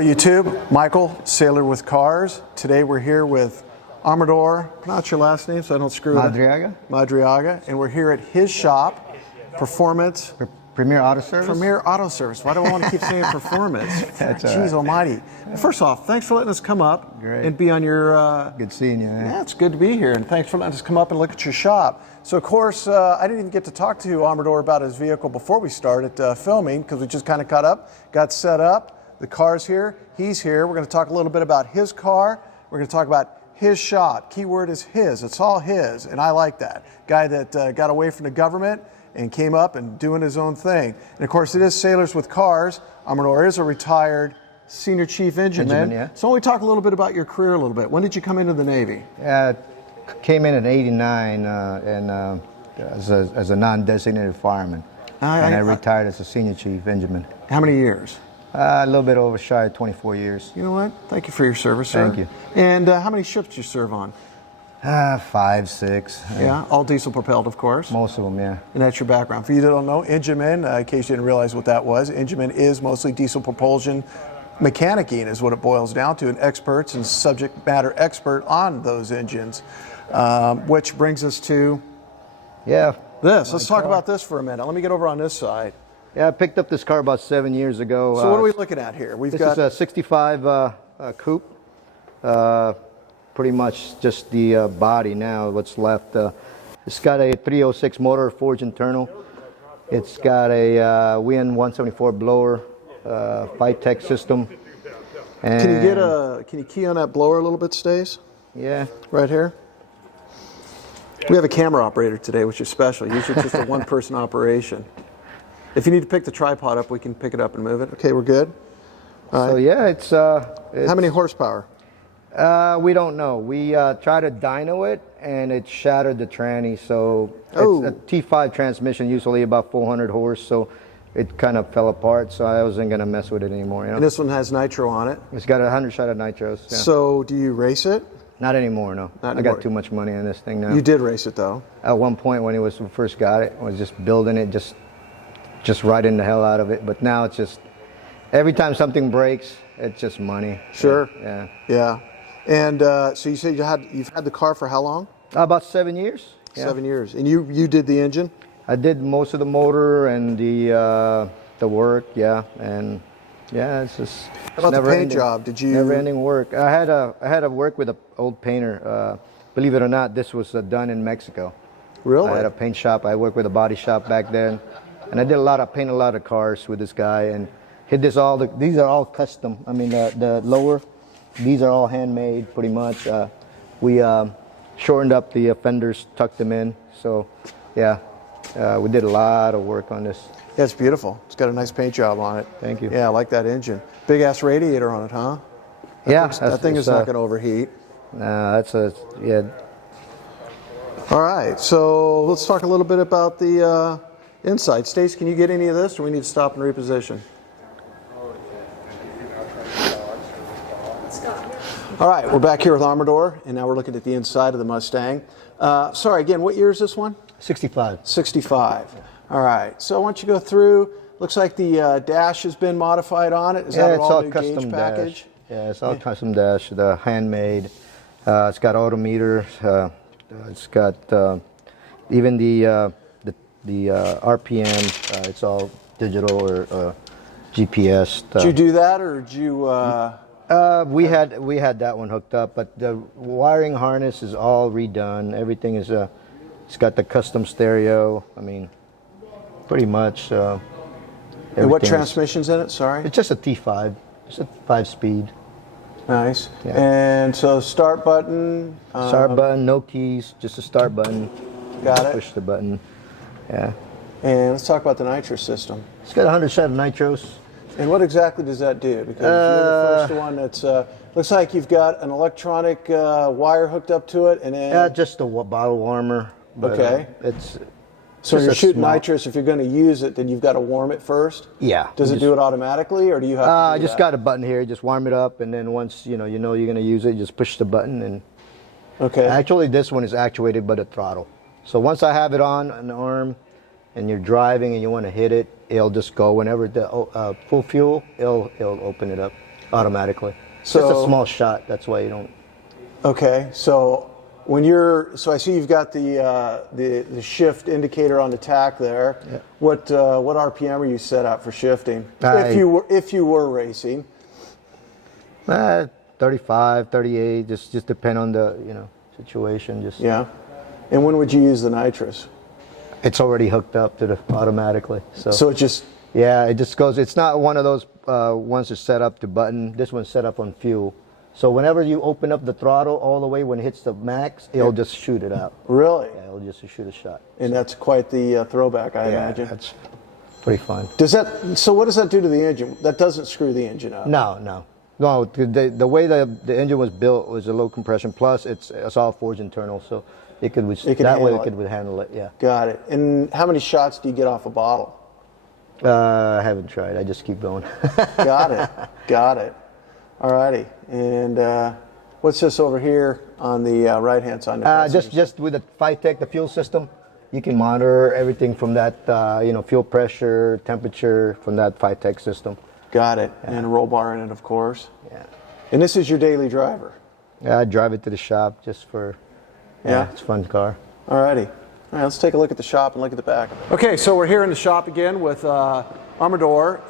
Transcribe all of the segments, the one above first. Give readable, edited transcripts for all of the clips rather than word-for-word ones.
Hello YouTube, Michael, Sailor with Cars. Today we're here with Armador, pronounce your last name so I don't screw it up. Madriaga, and we're here at his shop, Performance. Premier Auto Service? Premier Auto Service. Why do I want to keep saying Performance? Jeez almighty. First off, thanks for letting us come up and be on your... Good seeing you. Yeah, it's good to be here, and thanks for letting us come up and look at your shop. So of course, I didn't even get to talk to Armador about his vehicle before we started filming, because we just kind of caught up, got set up. The car's here, he's here. We're going to talk a little bit about his car. We're going to talk about his shop. Keyword is his. It's all his, and I like that. Guy that got away from the government and came up and doing his own thing. And of course, it is Sailors with Cars. Armador is a retired senior chief engineman. Yeah. So we talk a little bit about your career a little bit. When did you come into the Navy? Came in '89 and as a non-designated fireman. And I retired as a senior chief engineman. How many years? A little bit over shy of 24 years. You know what? Thank you for your service, sir. Thank you. And how many ships did you serve on? 5, 6. Yeah, all diesel propelled, of course. Most of them, yeah. And that's your background. For you that don't know, engineman, in case you didn't realize what that was, engineman is mostly diesel propulsion mechanicking is what it boils down to, and experts and subject matter expert on those engines. Which brings us to this. Let's talk about this for a minute. Let me get over on this side. Yeah, I picked up this car about 7 years ago. So what are we looking at here? This is a 65 coupe. Pretty much just the body now, what's left. It's got a 306 motor, forged internal. It's got a WIN 174 blower, 5-tech system. And can you key on that blower a little bit, Stace? Yeah. Right here. We have a camera operator today, which is special. Usually it's just a one-person operation. If you need to pick the tripod up, we can pick it up and move it. Okay, we're good. So yeah, it's how many horsepower? We don't know. We tried to dyno it, and it shattered the tranny. So it's a T5 transmission, usually about 400 horse. So it kind of fell apart. So I wasn't gonna mess with it anymore. You know? And this one has nitro on it. It's got 100 shot of nitros. Yeah. So do you race it? Not anymore, no. I got too much money on this thing now. You did race it though. At one point when we first got it, I was just building it, just riding the hell out of it. But now it's just every time something breaks, it's just money. Sure. Yeah. Yeah. And so you said you've had the car for how long? About 7 years. Yeah. 7 years. And you did the engine? I did most of the motor and the work, yeah. And yeah, it's just how about the paint job? Did you never-ending work? I had to work with an old painter. Believe it or not, this was done in Mexico. Really? I had a paint shop. I worked with a body shop back then, and I did paint a lot of cars with this guy, and these are all custom. I mean, the lower. These are all handmade, pretty much. We shortened up the fenders, tucked them in. So, yeah, we did a lot of work on this. Yeah, it's beautiful. It's got a nice paint job on it. Thank you. Yeah, I like that engine. Big ass radiator on it, huh? That thing is not going to overheat. No, yeah. All right, so let's talk a little bit about the inside. Stace, can you get any of this, or we need to stop and reposition? All right, we're back here with Armador, and now we're looking at the inside of the Mustang. Sorry, again, what year is this one? 65. 65. All right, so once you go through, looks like the dash has been modified on it. Is that an all-new gauge package? Yeah, it's all custom dash, the handmade. It's got odometer. It's got even the RPM. It's all digital or GPS. Did you do that, or did you? We had that one hooked up, but the wiring harness is all redone. Everything is it's got the custom stereo. I mean, pretty much. And what transmission's in it? Sorry. It's just a T5. It's a 5-speed. Nice. Yeah. And so start button. Start button, no keys, just a start button. Got it. Push the button. Yeah. And let's talk about the nitro system. It's got 100 shot of nitros. And what exactly does that do? Because you're the first one that's looks like you've got an electronic wire hooked up to it, and then just a bottle warmer. But, okay. So you're shooting nitrous. If you're going to use it, then you've got to warm it first. Yeah. Does it do it automatically, or do you have to do I just got a button here. Just warm it up, and then once you know you're going to use it, just push the button and. Okay. Actually, this one is actuated by the throttle. So once I have it on an arm, and you're driving and you want to hit it, it'll just go whenever the full fuel, it'll open it up. automatically. So Just a small shot. That's why you don't. Okay, so when so I see you've got the shift indicator on the tack there. Yeah. What RPM are you set at for shifting? If you were racing. 35, 38. Just depend on the situation. Just yeah. And when would you use the nitrous? It's already hooked up to the automatically. So it just. Yeah, it just goes. It's not one of those ones that's set up to button. This one's set up on fuel. So whenever you open up the throttle all the way when it hits the max, it'll just shoot it out. Really? Yeah, it'll just shoot a shot. And that's quite the throwback, I imagine. That's pretty fun. So what does that do to the engine? That doesn't screw the engine up. No. The way the engine was built was a low compression. Plus, it's all forged internal, so it could handle it. Yeah. Got it. And how many shots do you get off a bottle? I haven't tried. I just keep going. Got it. All righty. And what's this over here on the right-hand side? Just with the FiTech, the fuel system, you can monitor everything from that, fuel pressure, temperature from that FiTech system. Got it. Yeah. And a roll bar in it, of course. Yeah. And this is your daily driver? Yeah, I drive it to the shop just for. Yeah. It's a fun car. All righty. All right, let's take a look at the shop and look at the back. Okay, so we're here in the shop again with Armador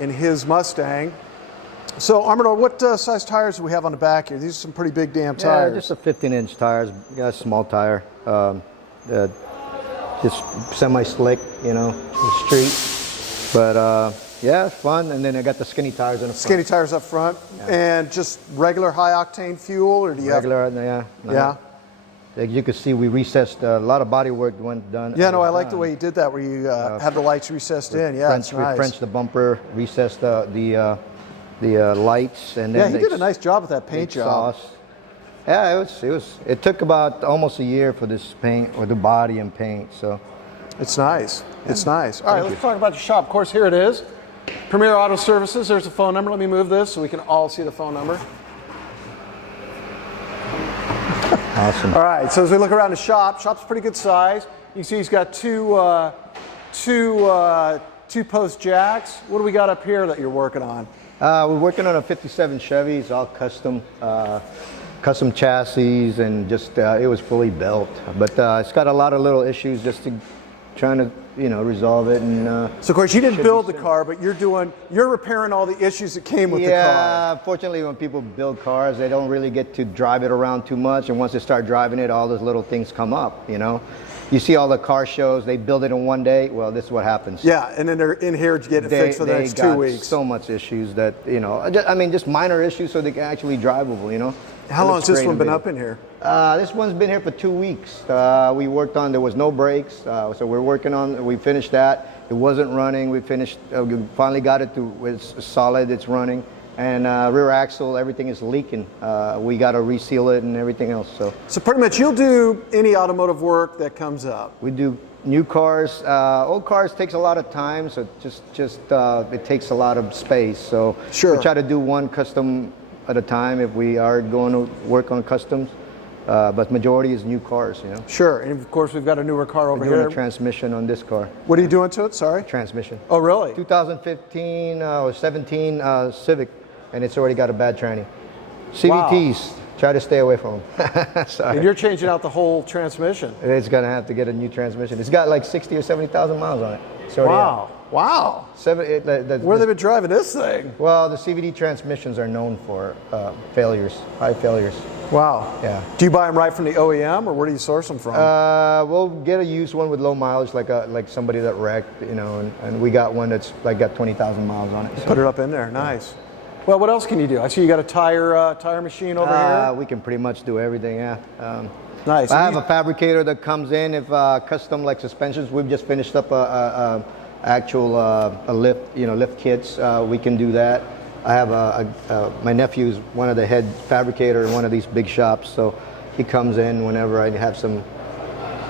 in his Mustang. So, Armador, what size tires do we have on the back here? These are some pretty big damn tires. Yeah, just a 15-inch tires. Got a small tire. Just semi-slick, street. But, yeah, it's fun. And then I got the skinny tires in the front. Skinny tires up front. Yeah. And just regular high-octane fuel, or do you have... Regular, yeah. Like you can see, we recessed a lot of body work went done. Yeah, no, I like the way you did that, where you have the lights recessed in. Yeah, it's nice. We Frenched the bumper, recessed the lights, and then he did a nice job with that paint job. Sauce. Yeah, it took about almost a year for this paint, or the body and paint. So it's nice. It's nice. All right, let's talk about your shop. Of course, here it is, Premier Auto Services. There's the phone number. Let me move this so we can all see the phone number. Awesome. All right, so as we look around the shop's pretty good size. You can see he's got two post jacks. What do we got up here that you're working on? We're working on a 57 Chevy. It's all custom chassis, and just it was fully built. But it's got a lot of little issues just trying to resolve it. And so of course you didn't build the car, but you're repairing all the issues that came with the car. Yeah, unfortunately when people build cars, they don't really get to drive it around too much, and once they start driving it, all those little things come up. You see all the car shows, they build it in one day. Well, this is what happens. Yeah, and then they're in here to get it fixed for the next 2 weeks. So much issues that just minor issues, so they can actually drivable. How long has this one been up in here? This one's been here for 2 weeks. We worked on, there was no brakes, so we're working on, we finished that. It wasn't running, we finished, we finally got it to, it's solid, it's running. And rear axle, everything is leaking. We got to reseal it and everything else. So pretty much you'll do any automotive work that comes up. We do new cars. Old cars takes a lot of time, so it takes a lot of space. So sure. We try to do one custom at a time if we are going to work on customs. But majority is new cars, Sure, and of course we've got a newer car over here. A transmission on this car. What are you doing to it? Sorry. Transmission. Oh, really? 2015 or 17 Civic, and it's already got a bad tranny. CVTs, try to stay away from them. Sorry. And you're changing out the whole transmission. It's gonna have to get a new transmission. It's got like 60 or 70,000 miles on it. Wow. Wow. Where have they been driving this thing? Well, the CVT transmissions are known for failures, high failures. Wow. Yeah. Do you buy them right from the OEM, or where do you source them from? We'll get a used one with low mileage, like somebody that wrecked, and we got one that's got 20,000 miles on it. So. Put it up in there. Nice. Well, what else can you do? I see you got a tire machine over here. We can pretty much do everything. Yeah. Nice. I have a fabricator that comes in if custom like suspensions. We've just finished up a lift kits. We can do that. I have my nephew's one of the head fabricator in one of these big shops, so he comes in whenever I have some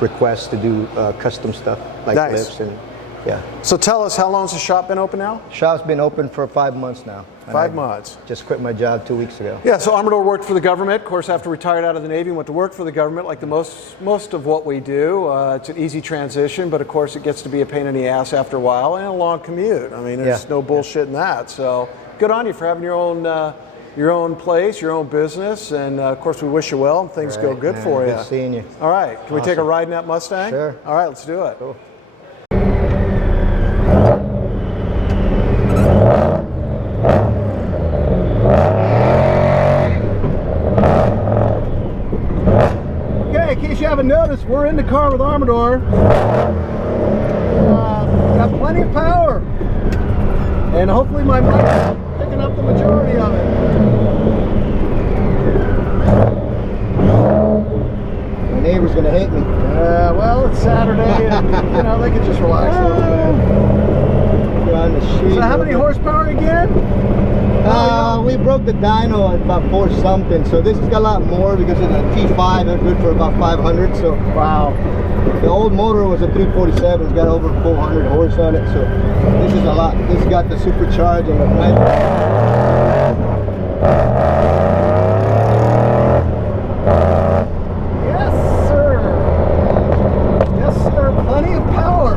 requests to do custom stuff like lifts and yeah. So tell us, how long has the shop been open now? Shop's been open for 5 months now. 5 months. Just quit my job 2 weeks ago. Yeah, so Armador worked for the government. Of course, after retired out of the Navy, went to work for the government like the most of what we do. It's an easy transition, but of course it gets to be a pain in the ass after a while and a long commute. I mean, there's no bullshit in that. So good on you for having your own place, your own business, and of course we wish you well and things go good for you. Good seeing you. All right, can we take a ride in that Mustang? Sure. All right, let's do it. Cool. Okay, in case you haven't noticed, we're in the car with Armador. Got plenty of power, and hopefully my mic is picking up the majority of it. My neighbor's gonna hate me. Well, it's Saturday, and you know they can just relax a little bit. We're on the street. So how many horsepower again? We broke the dyno at about 4 something, so this has got a lot more because it's a T5. They're good for about 500. So Wow. the old motor was a 347. It's got over 400 horse on it, so this is a lot. This has got the supercharge and the Yes, sir. Yes, sir. Plenty of power.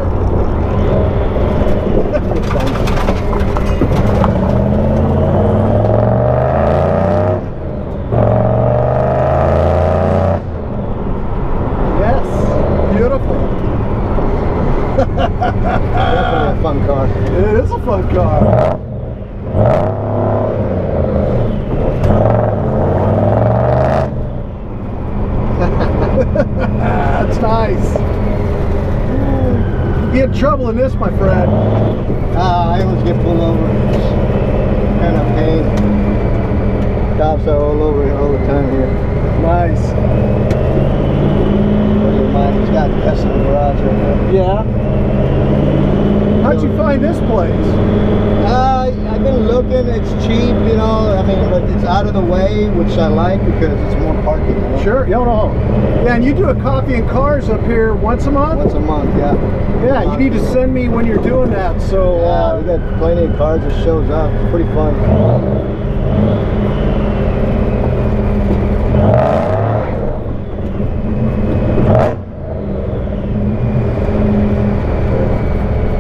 Yes. Beautiful. Definitely a fun car. It is a fun car. That's nice. You get in trouble in this, my friend. I always get pulled over. Kind of pain. Cops are all over all the time here. Nice. He's got gas in the garage right now. Yeah. How'd you find this place? I've been looking. It's cheap, you know. I mean, but it's out of the way, which I like because it's more parking. You know? Sure. No. Yeah, and you do a coffee and cars up here once a month? Once a month, yeah. Yeah, you need to send me when you're doing that. So we got plenty of cars that shows up. It's pretty fun.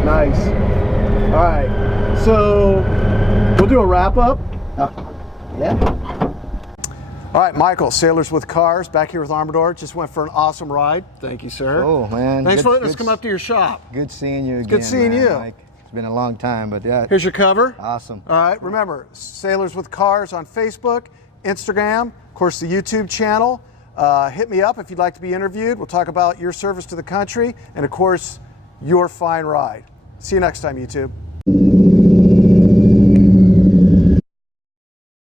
nice. All right. So we'll do a wrap up. Yeah. All right, Michael, Sailors with Cars, back here with Armador. Just went for an awesome ride. Thank you, sir. Oh, man. Thanks for letting us come up to your shop. Good seeing you again. Good seeing man. you. Like, it's been a long time, but yeah. Here's your cover. Awesome. All right, remember, Sailors with Cars on Facebook, Instagram, of course, the YouTube channel. Hit me up if you'd like to be interviewed. We'll talk about your service to the country and, of course, your fine ride. See you next time, YouTube.